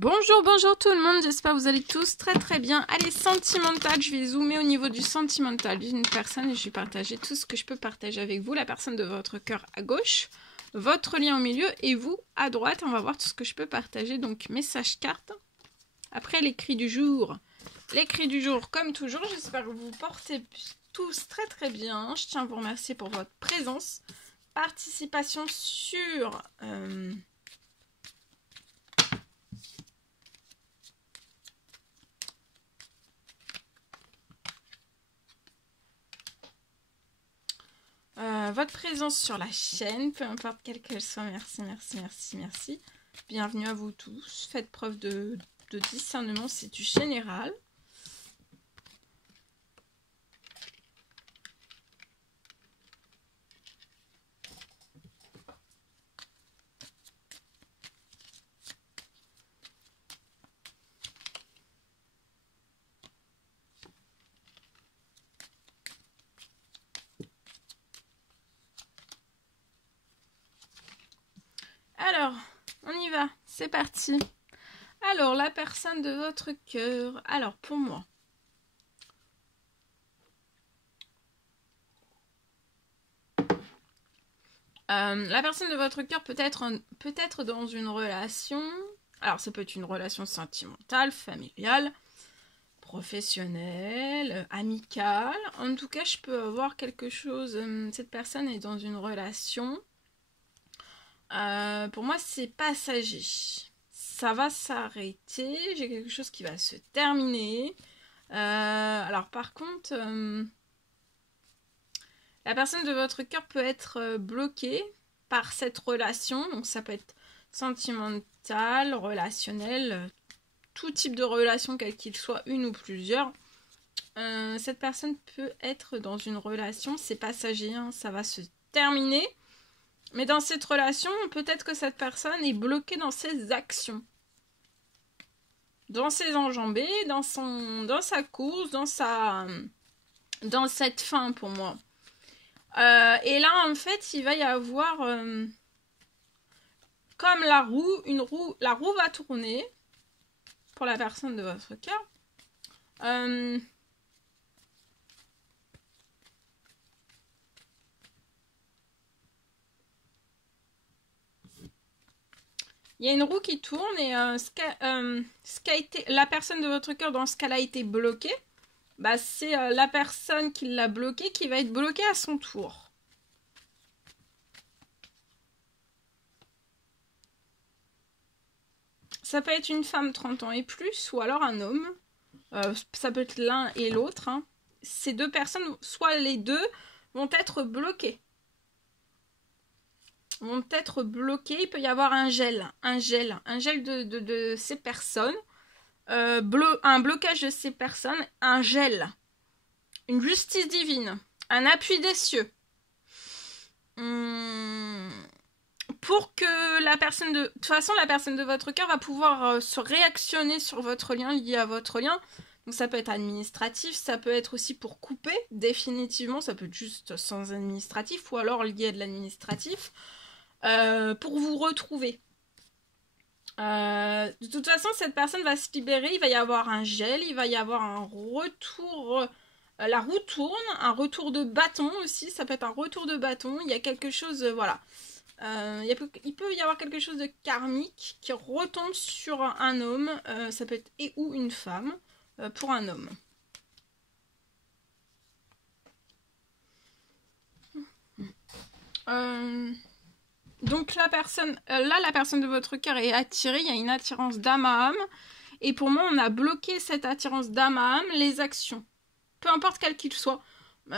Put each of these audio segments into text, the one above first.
Bonjour, bonjour tout le monde, j'espère que vous allez tous très bien. Allez, sentimental, je vais zoomer au niveau du sentimental d'une personne et je vais partager tout ce que je peux partager avec vous. La personne de votre cœur à gauche, votre lien au milieu et vous à droite. On va voir tout ce que je peux partager, donc message carte. Après l'écrit du jour. L'écrit du jour, comme toujours, j'espère que vous portez tous très bien. Je tiens à vous remercier pour votre présence, participation sur... votre présence sur la chaîne, peu importe quelle qu'elle soit, merci. Bienvenue à vous tous, faites preuve de discernement, c'est du général. Alors, on y va, c'est parti. Alors, la personne de votre cœur. Alors, pour moi. La personne de votre cœur peut être dans une relation. Alors, ça peut être une relation sentimentale, familiale, professionnelle, amicale. En tout cas, je peux avoir quelque chose. Cette personne est dans une relation. Pour moi, c'est passager. Ça va s'arrêter. J'ai quelque chose qui va se terminer. Alors, par contre, la personne de votre cœur peut être bloquée par cette relation. Donc, ça peut être sentimental, relationnel, tout type de relation, quel qu'il soit, une ou plusieurs. Cette personne peut être dans une relation. C'est passager, hein, ça va se terminer. Mais dans cette relation, peut-être que cette personne est bloquée dans ses actions. Dans ses enjambées, dans sa course, dans cette fin pour moi. Et là, en fait, il va y avoir comme la roue va tourner pour la personne de votre cœur. Il y a une roue qui tourne et la personne de votre cœur dans ce cas-là a été bloquée. Bah, c'est la personne qui l'a bloquée qui va être bloquée à son tour. Ça peut être une femme 30 ans et plus ou alors un homme. Ça peut être l'un et l'autre. Hein. Ces deux personnes, soit les deux, vont être bloquées. Il peut y avoir un gel de ces personnes, un blocage de ces personnes, un gel, une justice divine, un appui des cieux, pour que la personne de toute façon la personne de votre cœur va pouvoir se réactionner sur votre lien, lié à votre lien. Donc ça peut être administratif, ça peut être aussi pour couper définitivement, ça peut être juste sans administratif ou alors lié à de l'administratif. Pour vous retrouver. De toute façon, cette personne va se libérer, il va y avoir un gel, il va y avoir un retour, la roue tourne, un retour de bâton aussi, ça peut être un retour de bâton, il y a quelque chose, voilà. Il peut y avoir quelque chose de karmique qui retombe sur un homme, ça peut être et ou une femme, pour un homme. Donc la personne de votre cœur est attirée, il y a une attirance d'âme à âme. Et pour moi, on a bloqué cette attirance d'âme à âme, les actions. Peu importe quel qu'il soit.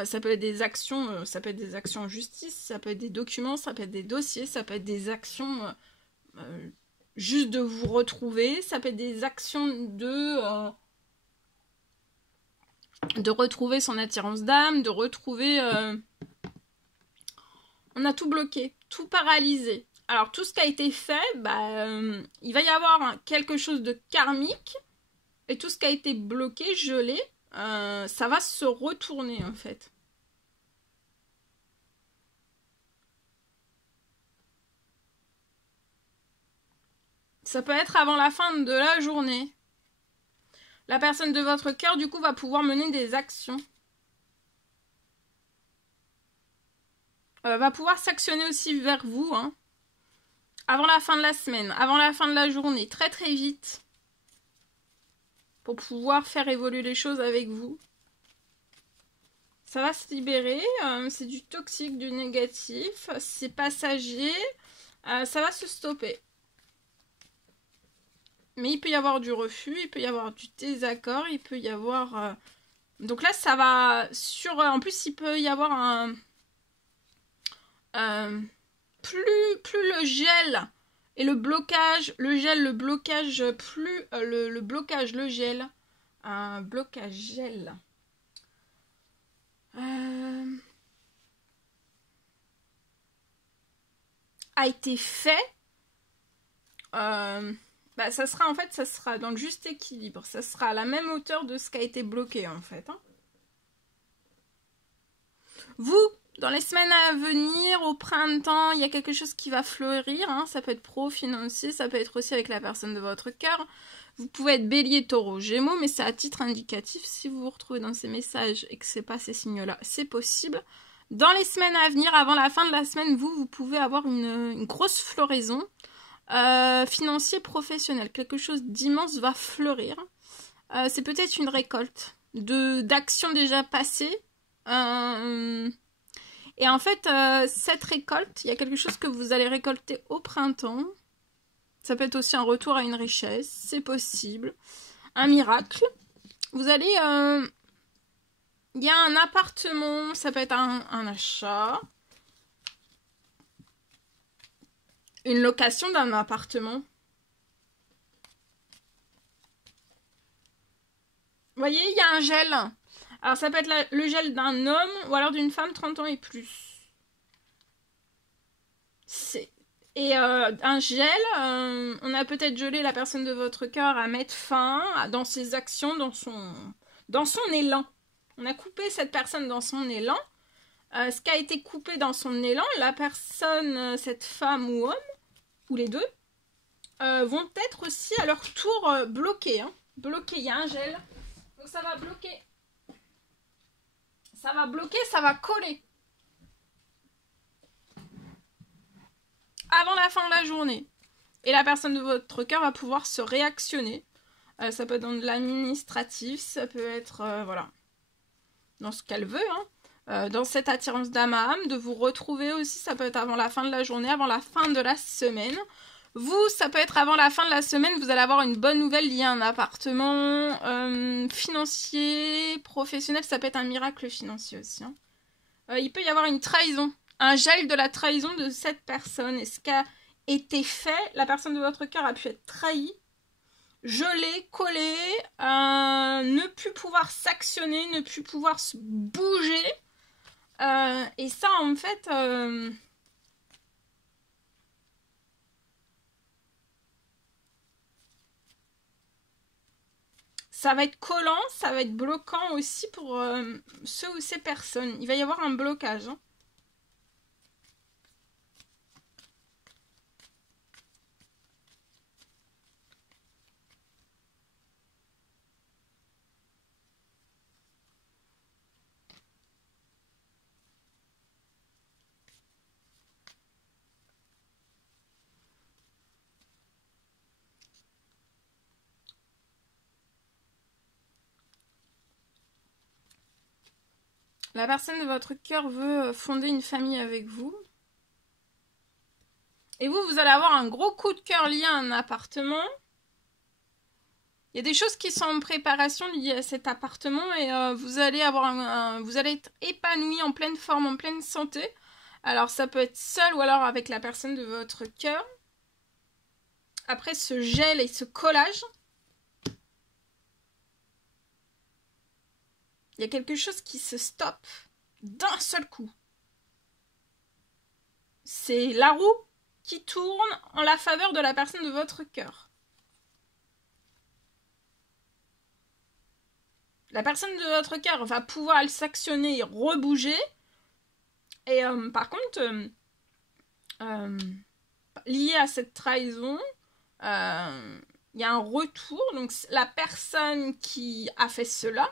Ça peut être des actions, en justice, ça peut être des documents, ça peut être des dossiers, ça peut être des actions juste de vous retrouver, ça peut être des actions de retrouver son attirance d'âme, de retrouver... On a tout bloqué, tout paralysé. Alors, tout ce qui a été fait, il va y avoir quelque chose de karmique. Et tout ce qui a été bloqué, gelé, ça va se retourner, en fait. Ça peut être avant la fin de la journée. La personne de votre cœur, du coup, va pouvoir mener des actions. Va pouvoir s'actionner aussi vers vous, hein. Avant la fin de la semaine, avant la fin de la journée, très très vite. Pour pouvoir faire évoluer les choses avec vous. Ça va se libérer, c'est du toxique, du négatif, c'est passager, ça va se stopper. Mais il peut y avoir du refus, il peut y avoir du désaccord, il peut y avoir... Donc là, ça va sur... En plus, il peut y avoir un... plus le gel et le blocage, le blocage, plus le blocage, le gel, un blocage gel. A été fait, ça sera en fait, ça sera dans le juste équilibre, ça sera à la même hauteur de ce qui a été bloqué en fait. Hein. Vous, dans les semaines à venir, au printemps, il y a quelque chose qui va fleurir, hein. Ça peut être pro-financier, ça peut être aussi avec la personne de votre cœur. Vous pouvez être bélier, taureau, gémeaux, mais c'est à titre indicatif. Si vous vous retrouvez dans ces messages et que ce n'est pas ces signes-là, c'est possible. Dans les semaines à venir, avant la fin de la semaine, vous pouvez avoir une grosse floraison financier, professionnel. Quelque chose d'immense va fleurir. C'est peut-être une récolte d'actions déjà passées. Et en fait, cette récolte, il y a quelque chose que vous allez récolter au printemps. Ça peut être aussi un retour à une richesse, c'est possible. Un miracle. Vous allez... il y a un appartement, ça peut être un achat. Une location d'un appartement. Vous voyez, il y a un gel. Alors ça peut être le gel d'un homme ou alors d'une femme 30 ans et plus. Et un gel, on a peut-être gelé la personne de votre cœur à mettre fin dans ses actions, dans son élan. On a coupé cette personne dans son élan. Ce qui a été coupé dans son élan, la personne, cette femme ou homme, ou les deux, vont être aussi à leur tour bloqués. Hein. Bloqués, il y a un gel. Donc ça va bloquer. Ça va bloquer, ça va coller. Avant la fin de la journée. Et la personne de votre cœur va pouvoir se réactionner. Ça peut être dans de l'administratif, ça peut être, voilà, dans ce qu'elle veut, hein. Dans cette attirance d'âme à âme, de vous retrouver aussi, ça peut être avant la fin de la journée, avant la fin de la semaine. Vous, ça peut être avant la fin de la semaine, vous allez avoir une bonne nouvelle liée à un appartement financier, professionnel, ça peut être un miracle financier aussi. Hein. Il peut y avoir une trahison, un gel de la trahison de cette personne. Et ce qui a été fait, la personne de votre cœur a pu être trahie, gelée, collée, ne plus pouvoir s'actionner, ne plus pouvoir se bouger. Et ça, en fait... ça va être collant, ça va être bloquant aussi pour ceux ou ces personnes. Il va y avoir un blocage. Hein. La personne de votre cœur veut fonder une famille avec vous. Et vous allez avoir un gros coup de cœur lié à un appartement. Il y a des choses qui sont en préparation liées à cet appartement et vous allez avoir vous allez être épanoui, en pleine forme, en pleine santé. Alors ça peut être seul ou alors avec la personne de votre cœur. Après ce gel et ce collage, il y a quelque chose qui se stoppe d'un seul coup. C'est la roue qui tourne en la faveur de la personne de votre cœur. La personne de votre cœur va pouvoir s'actionner et rebouger. Et par contre, lié à cette trahison, Il y a un retour. Donc la personne qui a fait cela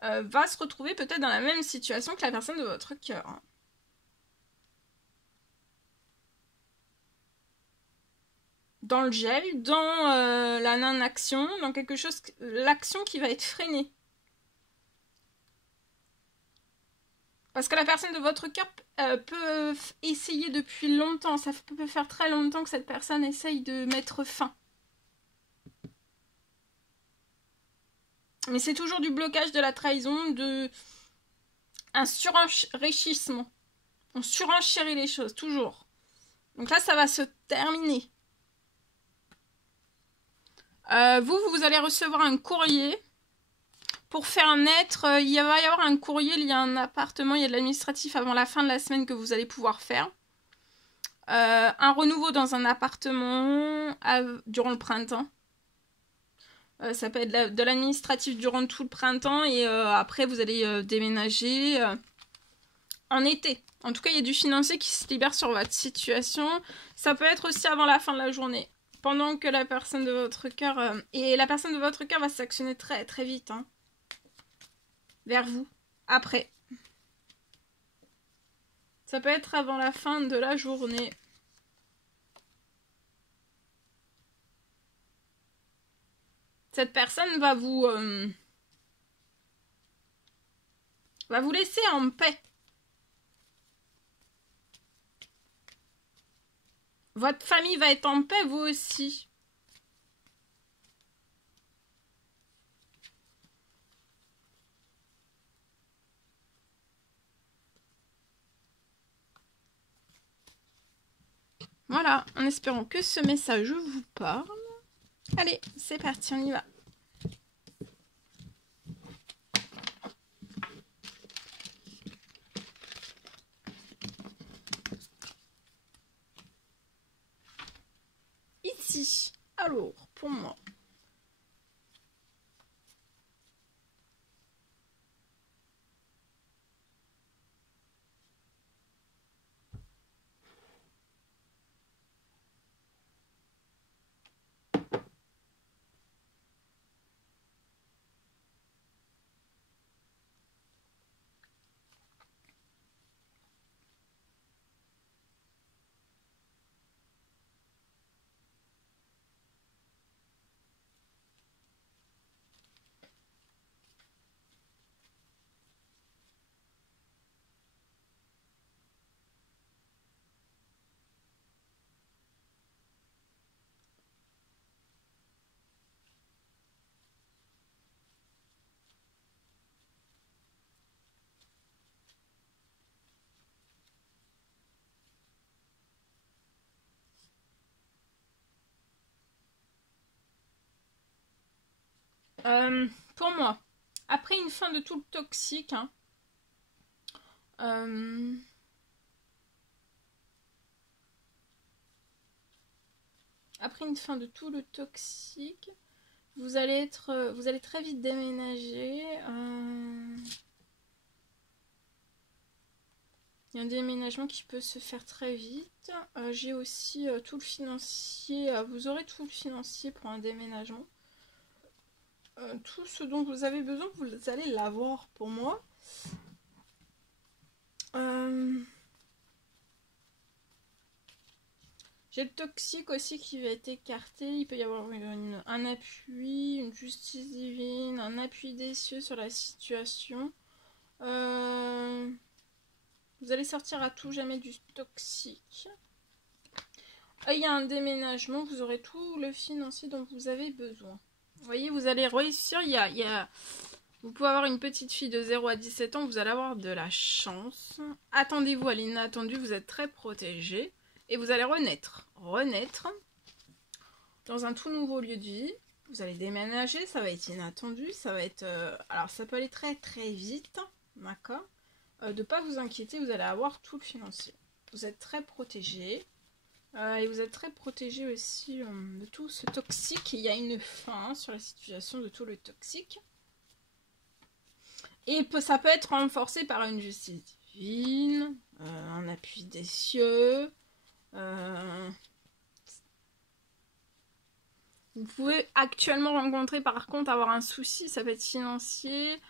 va se retrouver peut-être dans la même situation que la personne de votre cœur. Dans le gel, dans la non-action, dans quelque chose, l'action qui va être freinée. Parce que la personne de votre cœur peut essayer depuis longtemps, ça peut faire très longtemps que cette personne essaye de mettre fin. Mais c'est toujours du blocage, de la trahison, un surenrichissement. On surenchérit les choses, toujours. Donc là, ça va se terminer. Vous allez recevoir un courrier pour faire naître. Il va y avoir un courrier, il y a un appartement, il y a de l'administratif avant la fin de la semaine que vous allez pouvoir faire. Un renouveau dans un appartement durant le printemps. Ça peut être de l'administratif durant tout le printemps et après vous allez déménager en été. En tout cas, il y a du financier qui se libère sur votre situation. Ça peut être aussi avant la fin de la journée. Pendant que la personne de votre cœur... et la personne de votre cœur va s'actionner très très vite. Hein, vers vous. Après. Ça peut être avant la fin de la journée. Cette personne va vous laisser en paix. Votre famille va être en paix, vous aussi. Voilà, en espérant que ce message vous parle. Allez, c'est parti, on y va. Ici, alors, pour moi. Pour moi, après une fin de tout le toxique, hein, après une fin de tout le toxique, vous allez très vite déménager. Il y a un déménagement qui peut se faire très vite. J'ai aussi tout le financier. Vous aurez tout le financier pour un déménagement. Tout ce dont vous avez besoin, vous allez l'avoir pour moi. J'ai le toxique aussi qui va être écarté. Il peut y avoir un appui, une justice divine, un appui des cieux sur la situation. Vous allez sortir à tout jamais du toxique. Il y a un déménagement, vous aurez tout le financier dont vous avez besoin. Vous voyez, vous allez réussir. Vous pouvez avoir une petite fille de 0 à 17 ans, vous allez avoir de la chance. Attendez-vous à l'inattendu, vous êtes très protégé. Et vous allez renaître dans un tout nouveau lieu de vie. Vous allez déménager, ça va être inattendu, ça va être... alors ça peut aller très très vite, d'accord. De ne pas vous inquiéter, vous allez avoir tout le financier. Vous êtes très protégé. Et vous êtes très protégé aussi de tout ce toxique. Il y a une fin sur la situation de tout le toxique. Et ça peut être renforcé par une justice divine, un appui des cieux. Vous pouvez actuellement rencontrer, par contre, avoir un souci, ça peut être financier,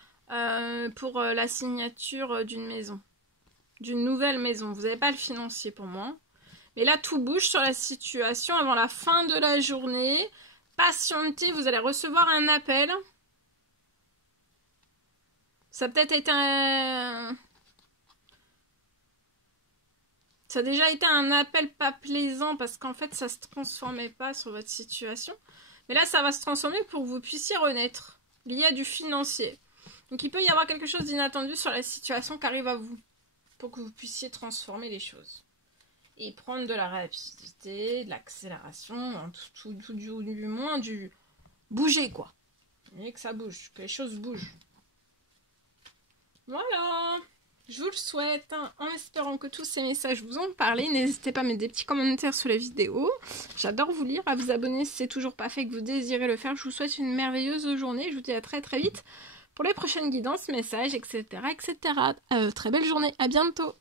pour la signature d'une maison. D'une nouvelle maison. Vous n'avez pas le financier pour moi. Mais là, tout bouge sur la situation avant la fin de la journée. Patientez, vous allez recevoir un appel. Ça a peut-être été un... Ça a déjà été un appel pas plaisant parce qu'en fait, ça se transformait pas sur votre situation. Mais là, ça va se transformer pour que vous puissiez renaître. Il y a du financier. Donc, il peut y avoir quelque chose d'inattendu sur la situation qui arrive à vous. Pour que vous puissiez transformer les choses. Et prendre de la rapidité, de l'accélération, tout du moins du... Bouger, quoi. Vous voyez que ça bouge, que les choses bougent. Voilà. Je vous le souhaite, hein, en espérant que tous ces messages vous ont parlé. N'hésitez pas à mettre des petits commentaires sous la vidéo. J'adore vous lire, à vous abonner si c'est toujours pas fait et que vous désirez le faire. Je vous souhaite une merveilleuse journée. Je vous dis à très très vite pour les prochaines guidances, messages, etc. etc. Très belle journée, à bientôt.